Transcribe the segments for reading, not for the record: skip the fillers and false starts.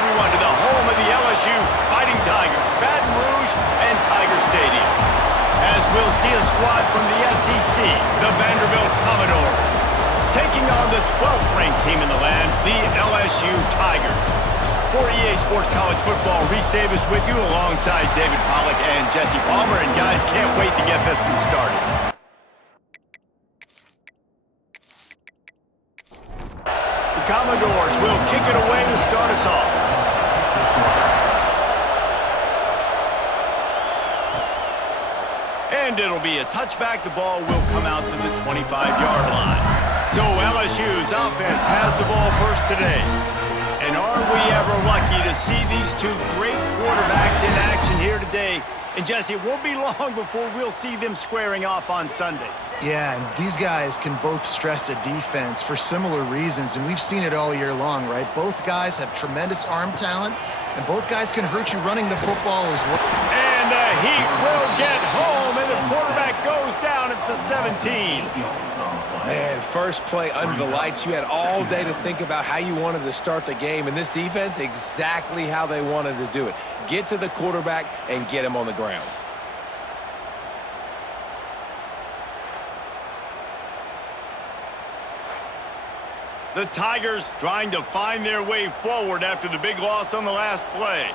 everyone to the home of the LSU Fighting Tigers, Baton Rouge and Tiger Stadium. As we'll see a squad from the SEC, the Vanderbilt Commodores, taking on the 12th ranked team in the land, the LSU Tigers. For EA Sports College Football, Reese Davis with you alongside David Pollack and Jesse Palmer. And guys, can't wait to get this one started. The Commodores will kick it away to start us off. And it'll be a touchback. The ball will come out to the 25-yard line. So LSU's offense has the ball first today. And are we ever lucky to see these two great quarterbacks in action here today? And Jesse, it won't be long before we'll see them squaring off on Sundays. Yeah, and these guys can both stress a defense for similar reasons, and we've seen it all year long, right? Both guys have tremendous arm talent, and both guys can hurt you running the football as well. And the Heat will get home, and the quarterback goes down at the 17. Man, first play under the lights. You had all day to think about how you wanted to start the game, and this defense, exactly how they wanted to do it. Get to the quarterback and get him on the ground. The Tigers trying to find their way forward after the big loss on the last play.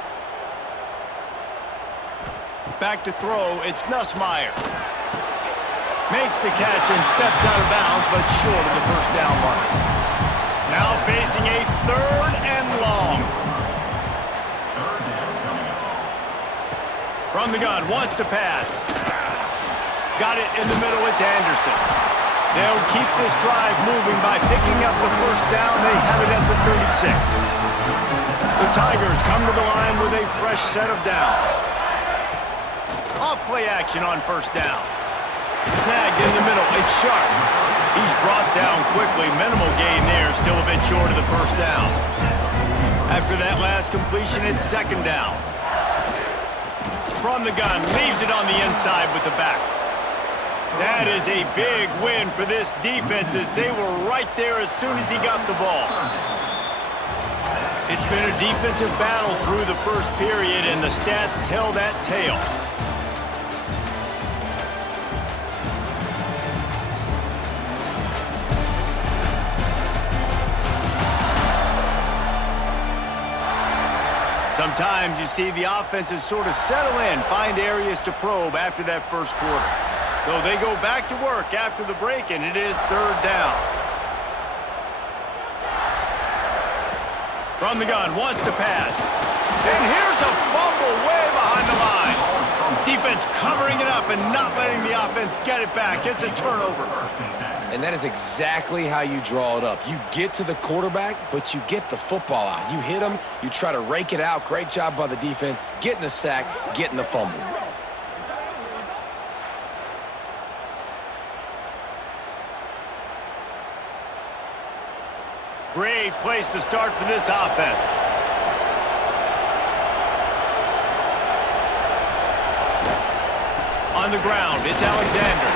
Back to throw, it's Nussmeier. Makes the catch and steps out of bounds, but short of the first down mark. Now facing a 3rd and long. From the gun, wants to pass. Got it in the middle, it's Anderson. They'll keep this drive moving by picking up the first down. They have it at the 36. The Tigers come to the line with a fresh set of downs. Off play action on first down. Snagged in the middle, it's Sharp. He's brought down quickly. Minimal gain there, still a bit short of the first down. After that last completion, it's 2nd down. From the gun, leaves it on the inside with the back. That is a big win for this defense as they were right there as soon as he got the ball. It's been a defensive battle through the first period, and the stats tell that tale. Sometimes you see the offenses sort of settle in, find areas to probe after that first quarter. So they go back to work after the break, and it is 3rd down. From the gun, wants to pass. And here's a fumble way behind the line. Defense covering it up and not letting the offense get it back. It's a turnover. And that is exactly how you draw it up. You get to the quarterback, but you get the football out. You hit him, you try to rake it out. Great job by the defense. Getting the sack, getting the fumble. Great place to start for this offense. On the ground, it's Alexander.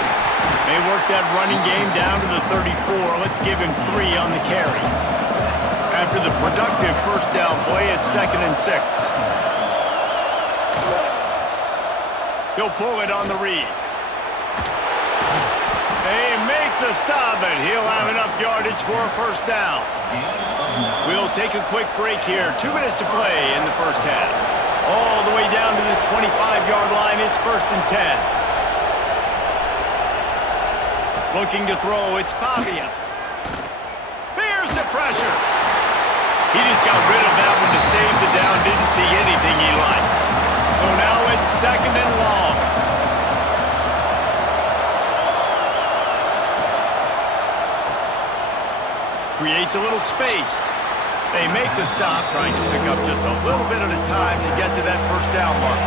They work that running game down to the 34. Let's give him 3 on the carry. After the productive first down play, it's 2nd and 6. He'll pull it on the read. They make the stop, and he'll have enough yardage for a first down. We'll take a quick break here. 2 minutes to play in the first half. All the way down to the 25-yard line, it's 1st and 10. Looking to throw, it's Pavia. Here's the pressure. He just got rid of that one to save the down. Didn't see anything he liked. So now it's 2nd and long. Creates a little space. They make the stop, trying to pick up just a little bit at a time to get to that first down mark.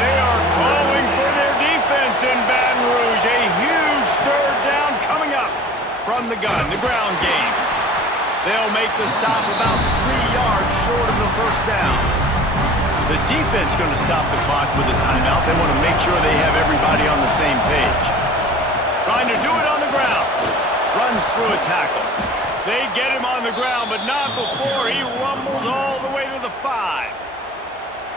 They are calling for their defense in Baton Rouge. A huge 3rd down coming up from the gun, the ground game. They'll make the stop about 3 yards short of the first down. The defense going to stop the clock with a timeout. They want to make sure they have everybody on the same page. Trying to do it on the ground. Runs through a tackle. They get him on the ground, but not before he rumbles all the way 5.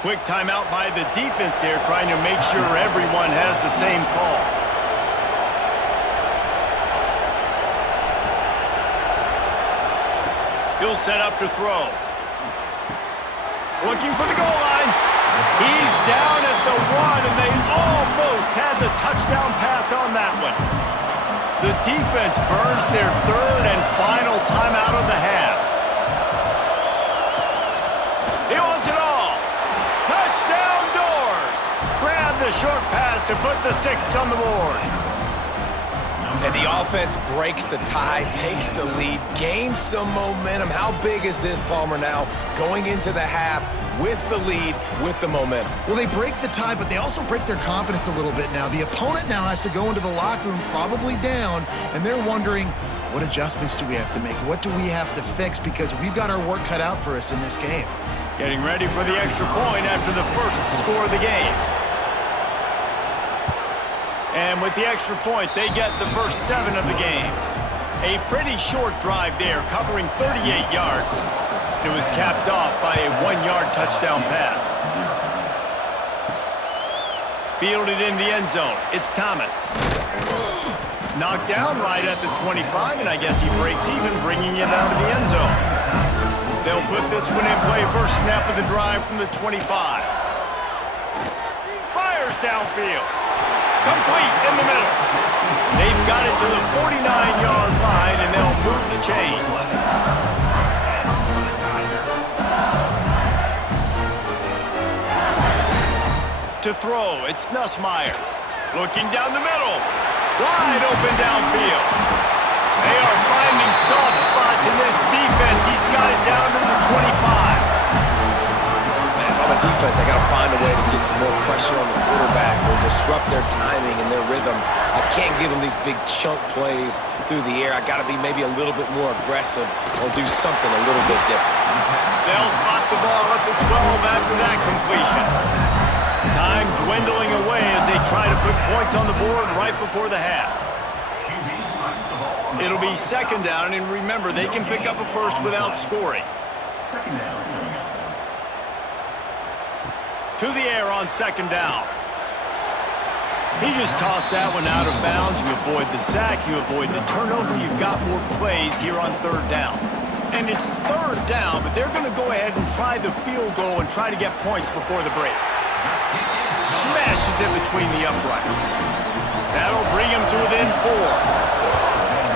Quick timeout by the defense there, trying to make sure everyone has the same call. He'll set up to throw. Looking for the goal line. He's down at the 1, and they almost had the touchdown pass on that one. The defense burns their third and final timeout of the half. He wants it all. Touchdown Doors. Grab the short pass to put the 6 on the board. And the offense breaks the tie, takes the lead, gains some momentum. How big is this, Palmer, now going into the half with the lead, with the momentum? Well, they break the tie, but they also break their confidence a little bit now. The opponent now has to go into the locker room probably down, and they're wondering, what adjustments do we have to make? What do we have to fix? Because we've got our work cut out for us in this game. Getting ready for the extra point after the first score of the game. And with the extra point, they get the first 7 of the game. A pretty short drive there, covering 38 yards. It was capped off by a 1-yard touchdown pass. Fielded in the end zone. It's Thomas. Knocked down right at the 25, and I guess he breaks even, bringing it out of the end zone. They'll put this one in play. First snap of the drive from the 25. Fires downfield. Complete in the middle. They've got it to the 49-yard line, and they'll move the chains. To throw, it's Nussmeier. Looking down the middle. Wide open downfield. They are finding soft spots in this defense. He's got it down to the 25. If I'm a defense, I got to find a way to get some more pressure on the quarterback or disrupt their timing and their rhythm. I can't give them these big chunk plays through the air. I got to be maybe a little bit more aggressive or do something a little bit different. They'll spot the ball at the 12 after that completion. Time dwindling away as they try to put points on the board right before the half. It'll be second down, and remember, they can pick up a first without scoring. Second down. To the air on second down. He just tossed that one out of bounds. You avoid the sack, you avoid the turnover. You've got more plays here on third down. And it's third down, but they're going to go ahead and try the field goal and try to get points before the break. Smashes it between the uprights. That'll bring him to within 4.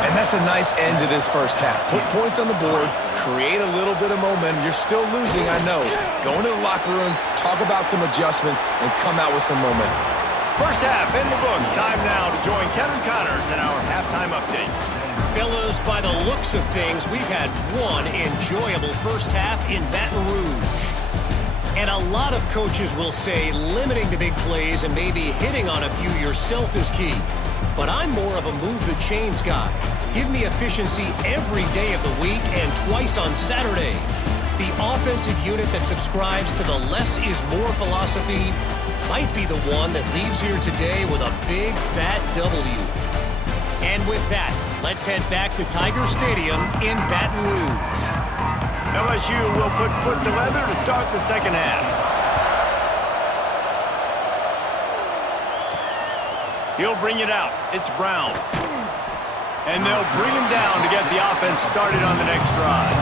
And that's a nice end to this first half. Put points on the board, create a little bit of momentum. You're still losing, I know. Go into the locker room, talk about some adjustments, and come out with some momentum. First half in the books. Time now to join Kevin Connors in our halftime update. Fellas, by the looks of things, we've had one enjoyable first half in Baton Rouge. And a lot of coaches will say limiting the big plays and maybe hitting on a few yourself is key. But I'm more of a move the chains guy. Give me efficiency every day of the week and twice on Saturday. The offensive unit that subscribes to the less is more philosophy might be the one that leaves here today with a big fat W. And with that, let's head back to Tiger Stadium in Baton Rouge. LSU will put foot to leather to start the second half. He'll bring it out. It's Brown. And they'll bring him down to get the offense started on the next drive.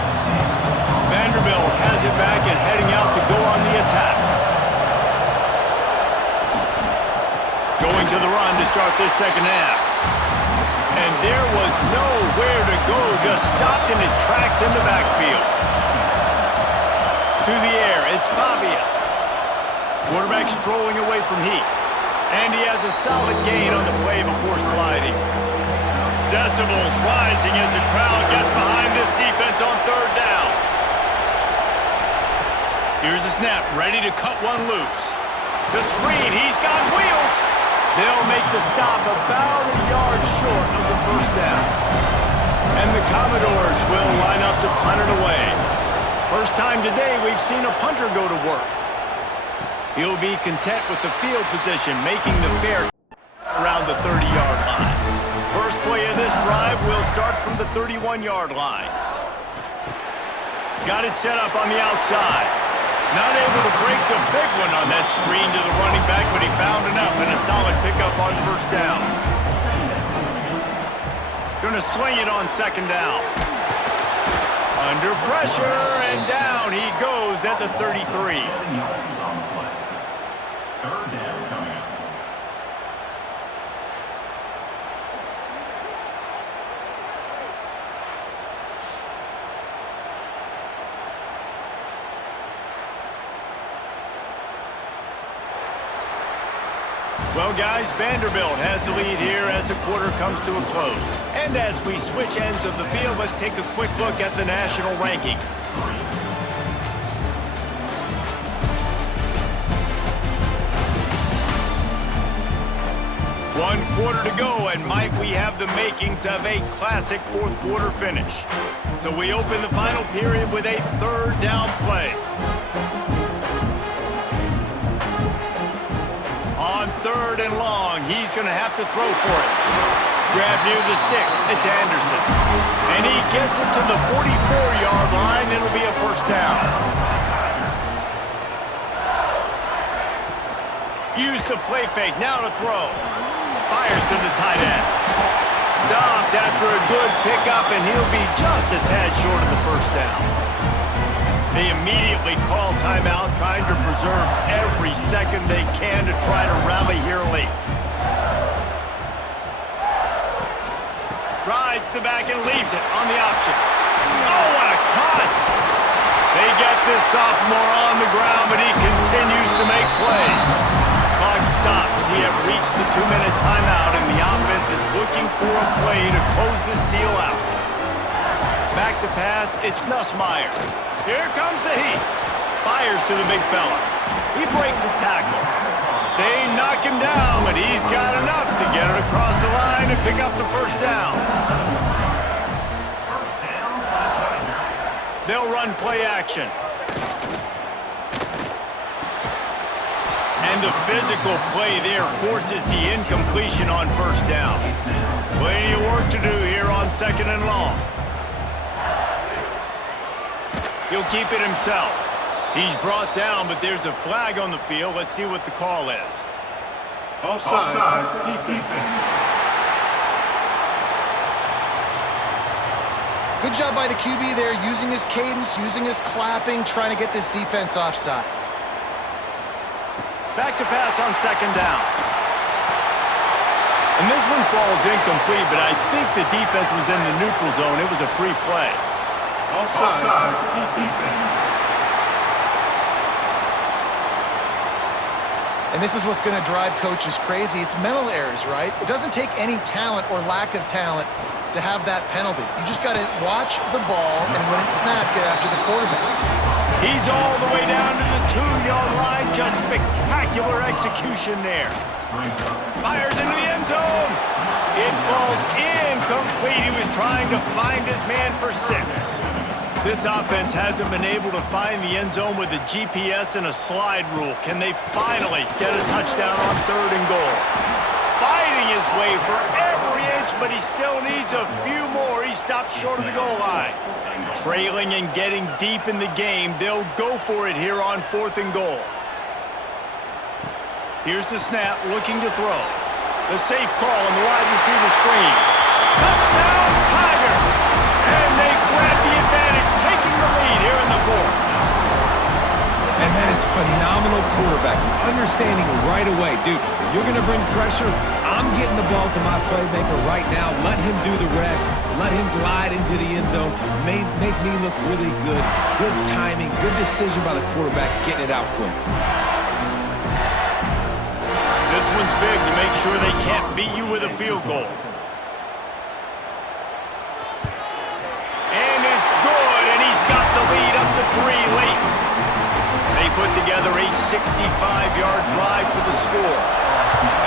Vanderbilt has it back and heading out to go on the attack. Going to the run to start this second half. And there was nowhere to go, just stopped in his tracks in the backfield. To the air, it's Pavia. Quarterback strolling away from Heat. And he has a solid gain on the play before sliding. Decibels rising as the crowd gets behind this defense on third down. Here's the snap, ready to cut one loose. The screen, he's got wheels. They'll make the stop about a yard short of the first down. And the Commodores will line up to punt it away. First time today we've seen a punter go to work. He'll be content with the field position, making the fair around the 30-yard line. First play of this drive will start from the 31-yard line. Got it set up on the outside. Not able to break the big one on that screen to the running back, but he found enough and a solid pickup on first down. Gonna swing it on second down. Under pressure, and down he goes at the 33. Well, guys, Vanderbilt has the lead here as the quarter comes to a close. And as we switch ends of the field, let's take a quick look at the national rankings. One quarter to go, and might we have the makings of a classic fourth quarter finish. So we open the final period with a third down play. On third and long, he's going to have to throw for it. Grab near the sticks. It's Anderson. And he gets it to the 44-yard line. It'll be a first down. Use the play fake. Now to throw. Fires to the tight end. Stopped after a good pickup, and he'll be just a tad short of the first down. They immediately call timeout, trying to preserve every second they can to try to rally here late. Rides the back and leaves it on the option. Oh, what a cut! They get this sophomore on the ground, but he continues to make plays. Clock stops. We have reached the 2-minute timeout, and the offense is looking for a play to close this deal out. Back to pass, it's Nussmeier. Here comes the heat. Fires to the big fella. He breaks a tackle. They knock him down, but he's got enough to get it across the line and pick up the first down. They'll run play action. And the physical play there forces the incompletion on first down. Plenty of work to do here on second and long. He'll keep it himself. He's brought down, but there's a flag on the field. Let's see what the call is. Offside, defense. Good job by the QB there, using his cadence, using his clapping, trying to get this defense offside. Back to pass on second down. And this one falls incomplete, but I think the defense was in the neutral zone. It was a free play. Offside, defense. And this is what's going to drive coaches crazy. It's mental errors, right? It doesn't take any talent or lack of talent to have that penalty. You just got to watch the ball, and when it's snapped, get after the quarterback. He's all the way down to the 2-yard line. Just spectacular execution there. Fires into the end zone. It falls incomplete. He was trying to find his man for 6. This offense hasn't been able to find the end zone with a GPS and a slide rule. Can they finally get a touchdown on third and goal? Fighting his way for every inch, but he still needs a few more. He stops short of the goal line. Trailing and getting deep in the game, they'll go for it here on fourth and goal. Here's the snap, looking to throw. The safe call on the wide receiver screen. Touchdown, Tigers! And they grab the advantage, taking the lead here in the fourth. And that is phenomenal quarterbacking. Understanding right away, dude, you're going to bring pressure. I'm getting the ball to my playmaker right now. Let him do the rest. Let him glide into the end zone. Make me look really good. Good timing, good decision by the quarterback, getting it out quick. This one's big to make sure they can't beat you with a field goal. And it's good, and he's got the lead up to 3 late. They put together a 65-yard drive for the score.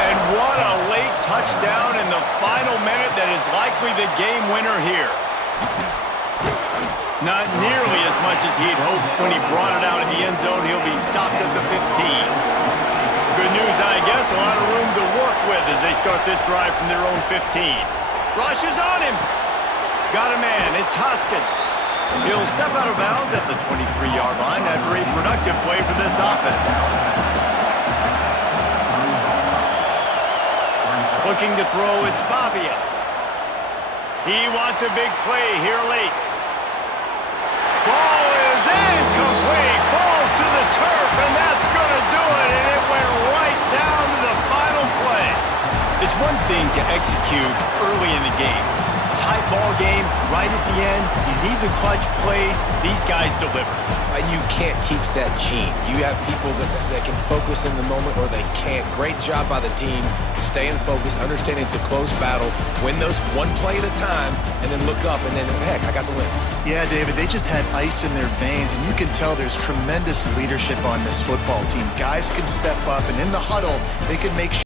And what a late touchdown in the final minute that is likely the game winner here. Not nearly as much as he'd hoped when he brought it out in the end zone. He'll be stopped at the 15. Good news, I guess. A lot of room to work with as they start this drive from their own 15. Rushes on him. Got a man. It's Hoskins. He'll step out of bounds at the 23-yard line after a productive play for this offense. Looking to throw, it's Pavia. He wants a big play here late. Ball is incomplete. Falls to the turf, and that's going to do it. And it went right down to the final play. It's one thing to execute early in the game. Tight ball game, right at the end. You need the clutch plays. These guys deliver. And you can't teach that gene. You have people that can focus in the moment or they can't. Great job by the team, staying focused, understanding it's a close battle, win those one play at a time, and then look up and then, heck, I got the win. Yeah, David, they just had ice in their veins, and you can tell there's tremendous leadership on this football team. Guys can step up, and in the huddle, they can make sure